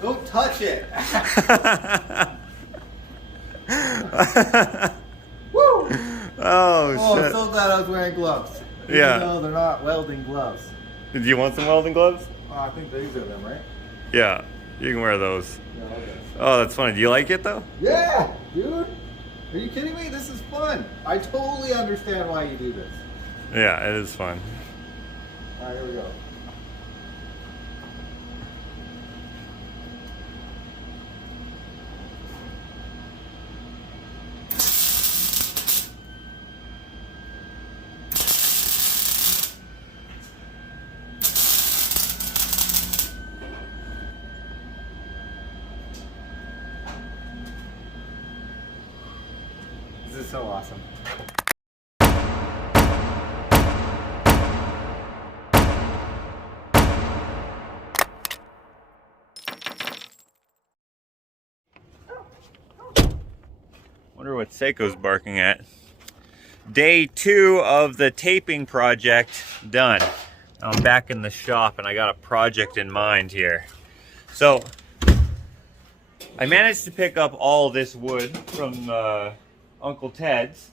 Don't touch it. Woo! Oh, shit. I'm so glad I was wearing gloves. Yeah. Even though they're not welding gloves. Do you want some welding gloves? Oh, I think these are them, right? Yeah, you can wear those. Yeah, okay. Oh, that's funny. Do you like it though? Yeah, dude. Are you kidding me? This is fun. I totally understand why you do this. Yeah, it is fun. All right, here we go. This is so awesome. Wonder what Seiko's barking at. Day 2 of the taping project done. I'm back in the shop and I got a project in mind here. So I managed to pick up all this wood from Uncle Ted's.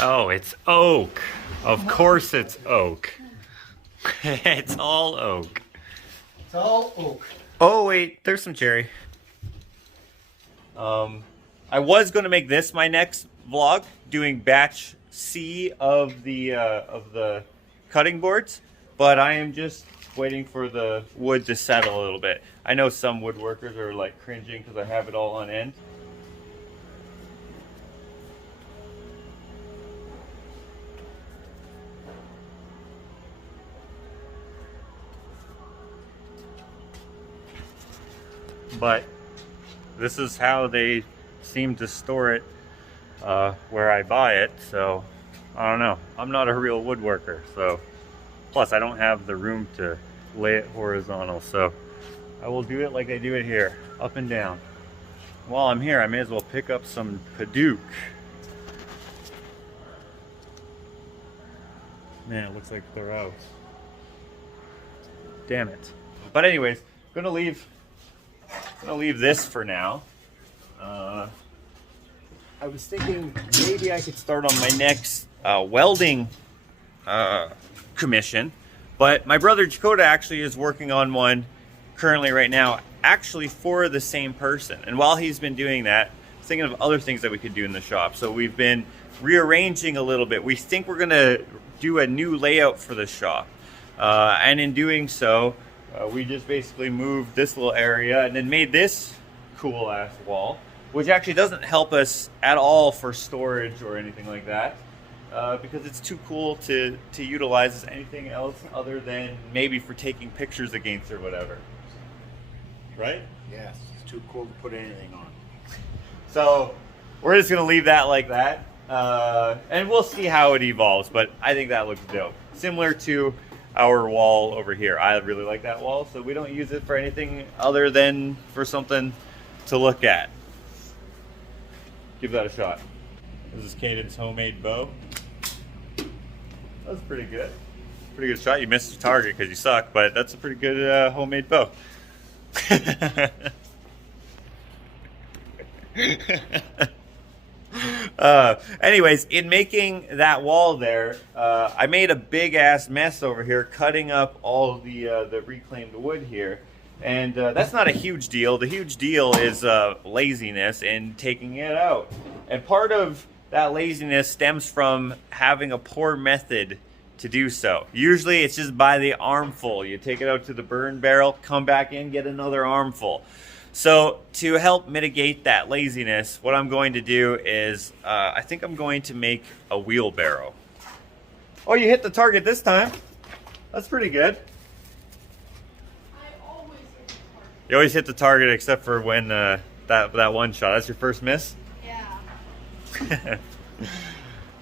Oh, it's oak. Of course it's oak. It's all oak. It's all oak. Oh wait, there's some cherry. I was going to make this my next vlog, doing batch C of the cutting boards, but I am just waiting for the wood to settle a little bit. I know some woodworkers are like cringing because I have it all on end. But this is how they seem to store it where I buy it, so I don't know. I'm not a real woodworker, so plus I don't have the room to lay it horizontal, so I will do it like I do it here, up and down. While I'm here, I may as well pick up some Paduke. Man, it looks like they're out. Damn it. But anyways, gonna leave this for now. I was thinking maybe I could start on my next welding commission, but my brother Jakota actually is working on one currently right now, actually for the same person. And while he's been doing that, I was thinking of other things that we could do in the shop. So we've been rearranging a little bit. We think we're gonna do a new layout for the shop, and in doing so, we just basically moved this little area and then made this cool ass wall, which actually doesn't help us at all for storage or anything like that, because it's too cool to utilize as anything else other than maybe for taking pictures against or whatever. Right? Yes, it's too cool to put anything on. So we're just gonna leave that like that, and we'll see how it evolves, but I think that looks dope. Similar to our wall over here. I really like that wall, so we don't use it for anything other than for something to look at. Give that a shot. This is Caden's homemade bow. That's pretty good. Pretty good shot. You missed your target because you suck, but that's a pretty good homemade bow. Anyways, in making that wall there, I made a big ass mess over here, cutting up all the reclaimed wood here, and that's not a huge deal. The huge deal is laziness and taking it out, and part of that laziness stems from having a poor method to do so. Usually it's just by the armful. You take it out to the burn barrel, come back in, get another armful. So to help mitigate that laziness, what I'm going to do is, I think I'm going to make a wheelbarrow. Oh, you hit the target this time. That's pretty good. I always hit the target. You always hit the target except for when that one shot. That's your first miss? Yeah.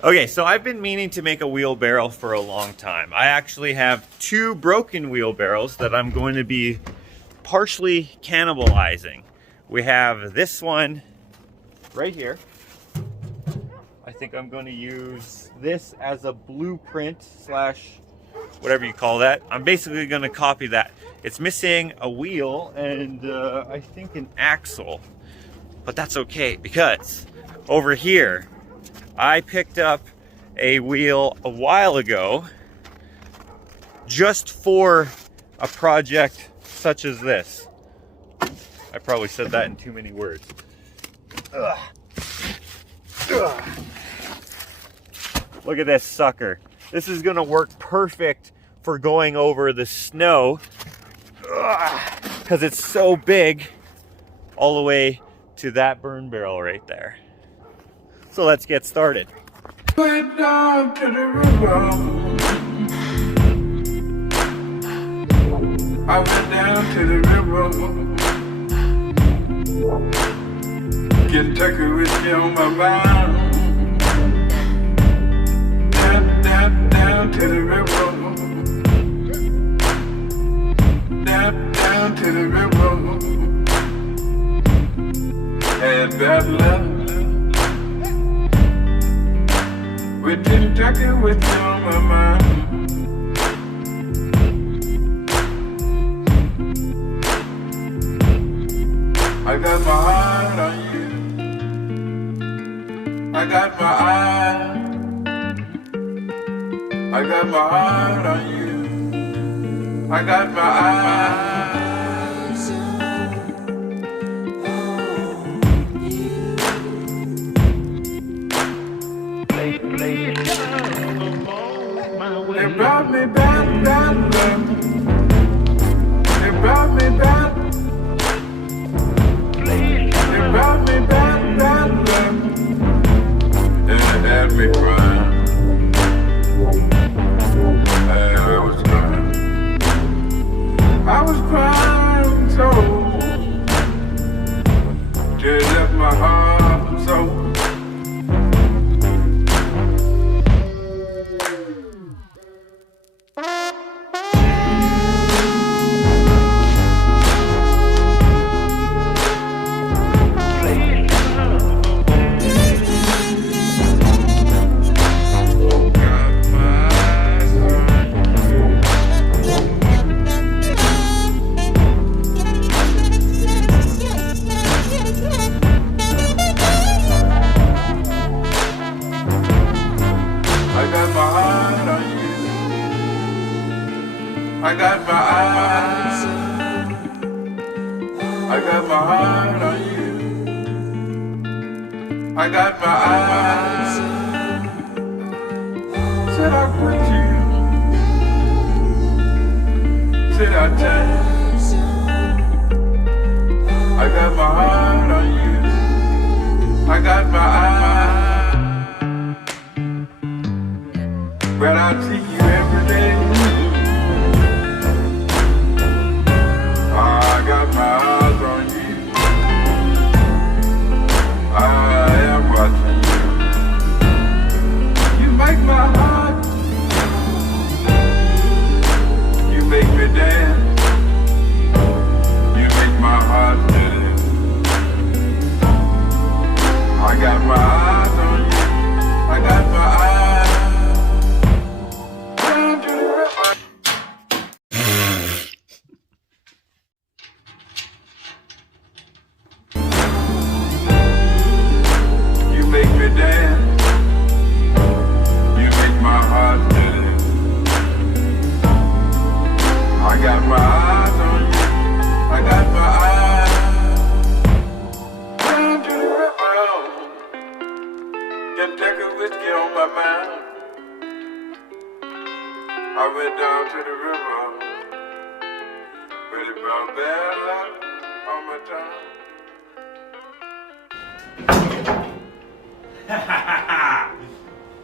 Okay, so I've been meaning to make a wheelbarrow for a long time. I actually have 2 broken wheelbarrows that I'm going to be partially cannibalizing. We have this one right here. I think I'm going to use this as a blueprint slash whatever you call that. I'm basically going to copy that. It's missing a wheel and I think an axle, but that's okay because over here I picked up a wheel a while ago just for a project such as this. I probably said that in too many words. Ugh. Ugh. Look at this sucker. This is gonna work perfect for going over the snow because it's so big all the way to that burn barrel right there. So let's get started. Went down to the river. I went down to the river. Kentucky whiskey on my mind. Down to the river. Down to the river. Had bad luck with Kentucky whiskey on my mind. I got my heart on you. I got my eye. I got my heart on you. I got my eyes on you. They brought me back, back, back. They brought me back. They brought me back, back, back. And it had me crying. I was crying so till it left my heart and soul. I got my eyes, I got my heart on you. I got my eyes, said I quit you, said I change. I got my heart on you, I got my eyes, but I see you every day. I got my eyes on you. I am watching you. You make my heart. You make me dance. You make my heart dance. I got my eyes on you. I got my eyes. Down to the river. Kentucky whiskey on my mind. I went down to the river, really found bad luck on my tongue.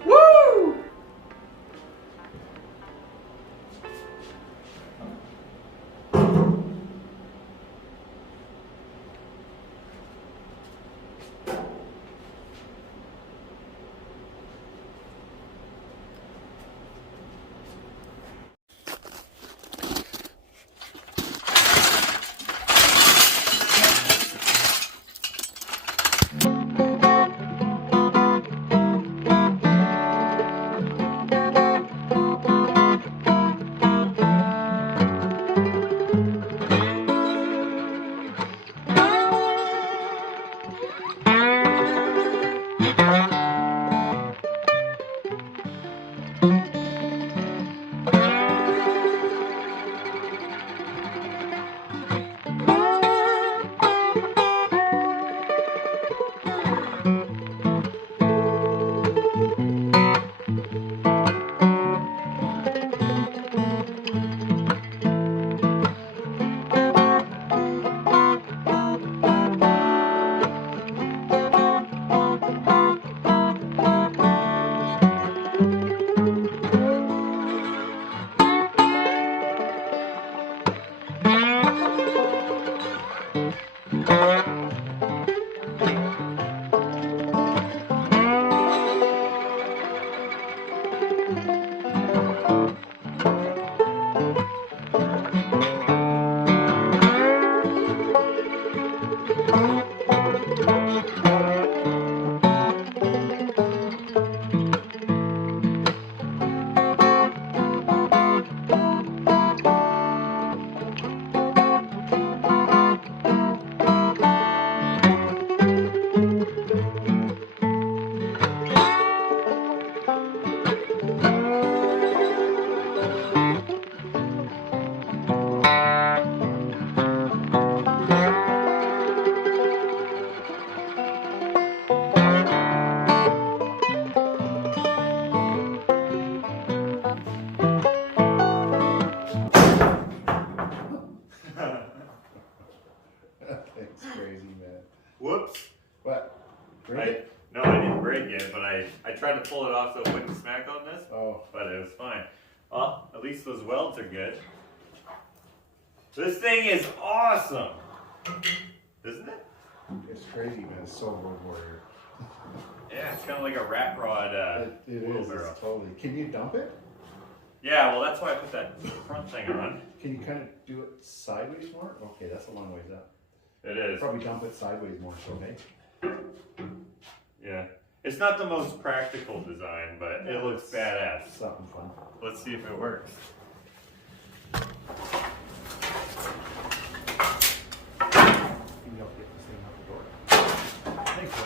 Woo! Whoops. What? Break it? No, I didn't break it, but I tried to pull it off so it wouldn't smack on this. Oh. But it was fine. Well, at least those welds are good. This thing is awesome. Isn't it? It's crazy, man. It's so road warrior. Yeah, it's kind of like a rat rod It is. wheelbarrow. It's totally. Can you dump it? Yeah, well, that's why I put that front thing on. Can you kind of do it sideways more? Okay, that's a long ways up. It is. Probably dump it sideways more, so hey. Yeah. It's not the most practical design, but it looks badass. Something fun. Let's see if it works. Can you help get this thing out the door? I think so.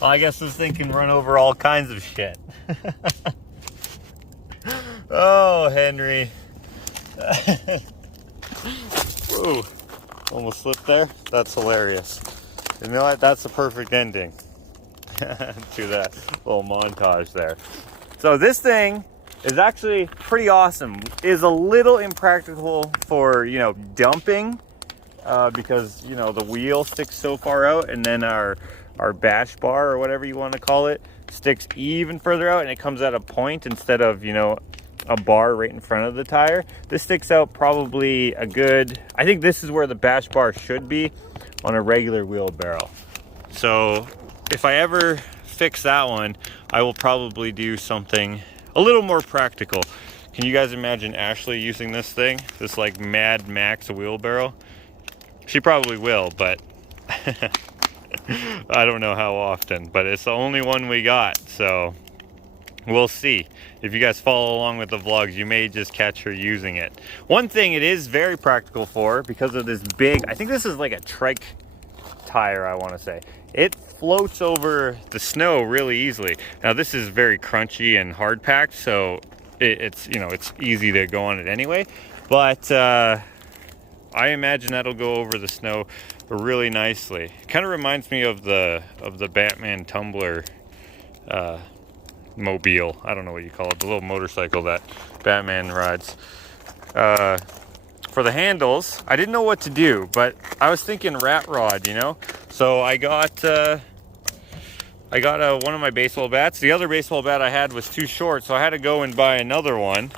Well, I guess this thing can run over all kinds of shit. Oh, Henry. Whoa, almost slipped there. That's hilarious. You know what? That's the perfect ending to that little montage there. So this thing is actually pretty awesome. Is a little impractical for, you know, dumping because, you know, the wheel sticks so far out, and then our bash bar, or whatever you want to call it, sticks even further out, and it comes at a point instead of, you know, a bar right in front of the tire. This sticks out probably a good, I think this is where the bash bar should be on a regular wheelbarrow. So if I ever fix that one, I will probably do something a little more practical. Can you guys imagine Ashley using this thing, this like Mad Max wheelbarrow? She probably will, but I don't know how often, but it's the only one we got, so we'll see. If you guys follow along with the vlogs, you may just catch her using it. One thing it is very practical for, because of this big, I think this is like a trike tire, I want to say. It floats over the snow really easily. Now this is very crunchy and hard packed, so it's, you know, it's easy to go on it anyway, but I imagine that'll go over the snow really nicely. It kind of reminds me of the Batman tumbler mobile. I don't know what you call it, the little motorcycle that Batman rides. For the handles, I didn't know what to do, but I was thinking rat rod, you know. So I got one of my baseball bats. The other baseball bat I had was too short, so I had to go and buy another one.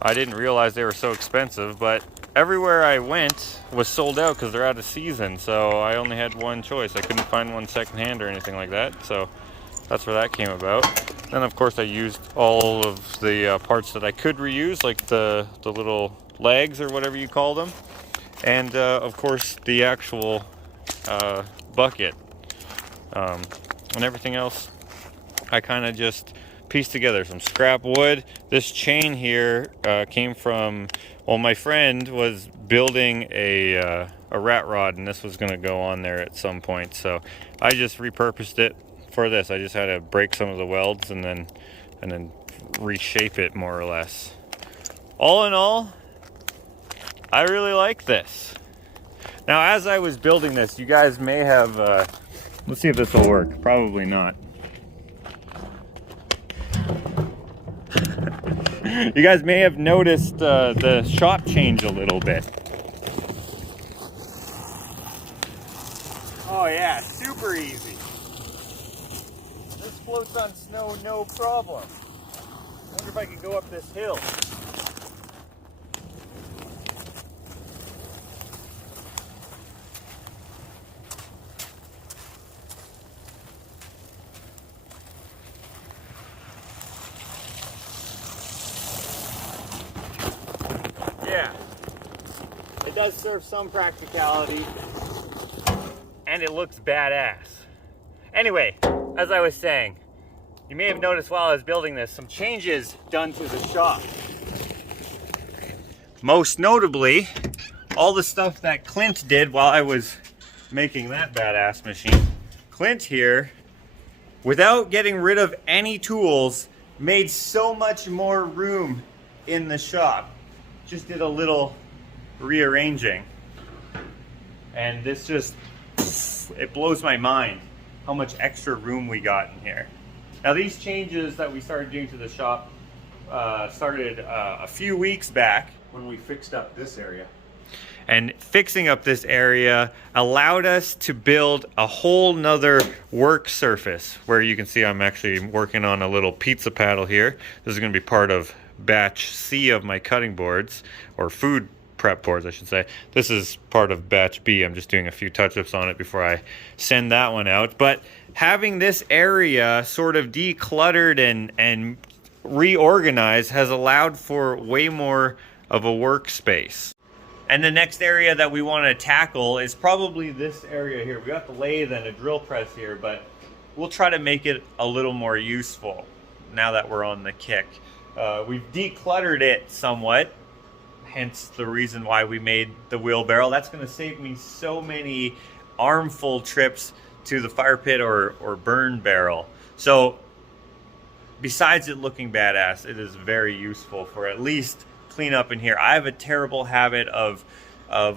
I didn't realize they were so expensive, but everywhere I went was sold out because they're out of season, so I only had one choice. I couldn't find one secondhand or anything like that, so that's where that came about. Then of course I used all of the parts that I could reuse, like the little legs or whatever you call them, and of course the actual bucket, and everything else I kind of just pieced together. Some scrap wood. This chain here came from, well, my friend was building a a rat rod, and this was going to go on there at some point. So I just repurposed it for this. I just had to break some of the welds and then reshape it more or less. All in all, I really like this. Now, as I was building this, you guys may have, let's see if this will work. Probably not. You guys may have noticed the shop change a little bit. Oh yeah, super easy. This floats on snow, no problem. I wonder if I can go up this hill. Yeah, it does serve some practicality, and it looks badass. Anyway, as I was saying, you may have noticed while I was building this, some changes done to the shop. Most notably, all the stuff that Clint did while I was making that badass machine. Clint here, without getting rid of any tools, made so much more room in the shop. Just did a little rearranging, and this just, it blows my mind how much extra room we got in here. Now, these changes that we started doing to the shop started a few weeks back When we fixed up this area. and fixing up this area allowed us to build a whole nother work surface where you can see I'm actually working on a little pizza paddle here. This is going to be part of batch C of my cutting boards, or food prep boards I should say. This is part of batch B. I'm just doing a few touch-ups on it before I send that one out. But having this area sort of decluttered and reorganized has allowed for way more of a workspace. And the next area that we want to tackle is probably this area here. We got the lathe and a drill press here, but we'll try to make it a little more useful now that we're on the kick. We've decluttered it somewhat, hence the reason why we made the wheelbarrow. That's going to save me so many armful trips to the fire pit or burn barrel. So besides it looking badass, it is very useful for at least clean up in here. I have a terrible habit of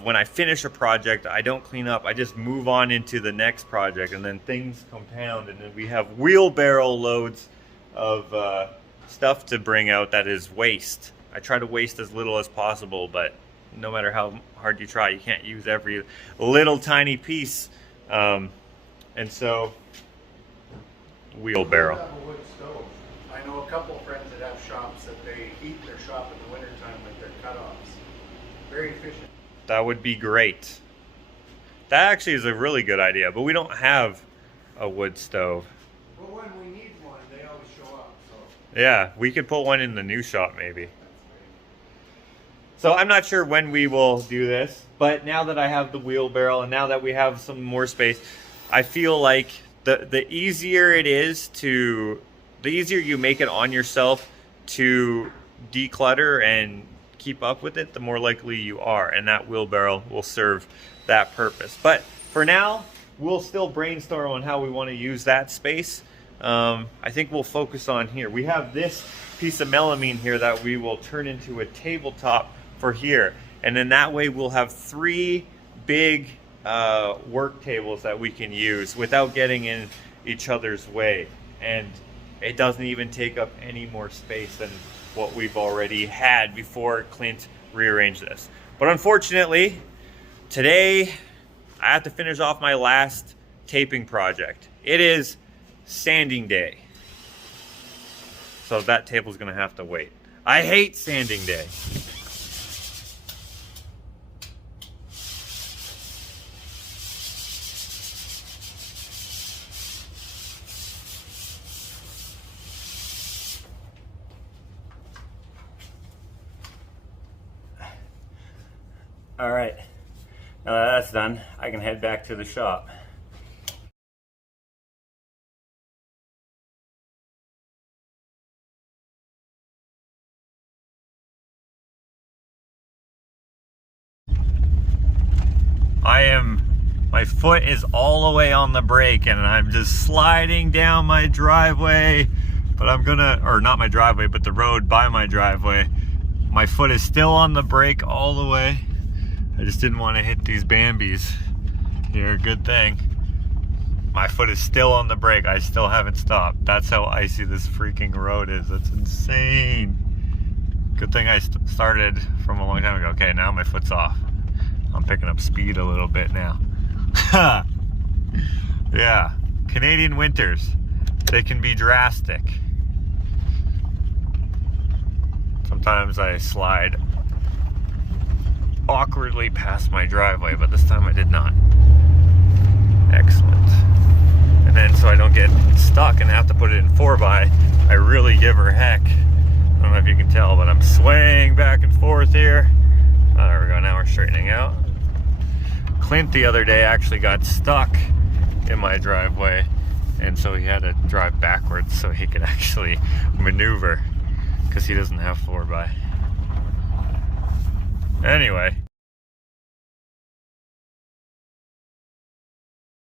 when I finish a project, I don't clean up. I just move on into the next project, and then things compound, and then we have wheelbarrow loads of stuff to bring out that is waste. I try to waste as little as possible, but no matter how hard you try, you can't use every little tiny piece. And so, wheelbarrow. I have a wood stove. I know a couple friends that have shops that they heat their shop in the wintertime with their cutoffs. Very efficient. That would be great. That actually is a really good idea, but we don't have a wood stove. But when we need one, they always show up. So. Yeah, we could put one in the new shop maybe. So I'm not sure when we will do this, but now that I have the wheelbarrow and now that we have some more space, I feel like the easier it is to, the easier you make it on yourself to declutter and keep up with it, the more likely you are, and that wheelbarrow will serve that purpose. But for now, we'll still brainstorm on how we want to use that space. I think we'll focus on here. We have this piece of melamine here that we will turn into a tabletop for here, and then that way we'll have 3 big work tables that we can use without getting in each other's way, and it doesn't even take up any more space than what we've already had before Clint rearranged this. But unfortunately, today I have to finish off my last taping project. It is sanding day, so that table's gonna have to wait. I hate sanding day. All right, now that that's done, I can head back to the shop. My foot is all the way on the brake and I'm just sliding down my driveway, but or not my driveway, but the road by my driveway. My foot is still on the brake all the way. I just didn't want to hit these Bambis here. Good thing. My foot is still on the brake. I still haven't stopped. That's how icy this freaking road is. That's insane. Good thing I started from a long time ago. Okay, now my foot's off. I'm picking up speed a little bit now. Yeah, Canadian winters, they can be drastic. Sometimes I slide awkwardly past my driveway, but this time I did not. Excellent. And then so I don't get stuck and have to put it in 4x, I really give her heck. I don't know if you can tell, but I'm swaying back and forth here. Oh, there we go, now we're straightening out. Clint the other day actually got stuck in my driveway, and so he had to drive backwards so he could actually maneuver, because he doesn't have 4x. Anyway,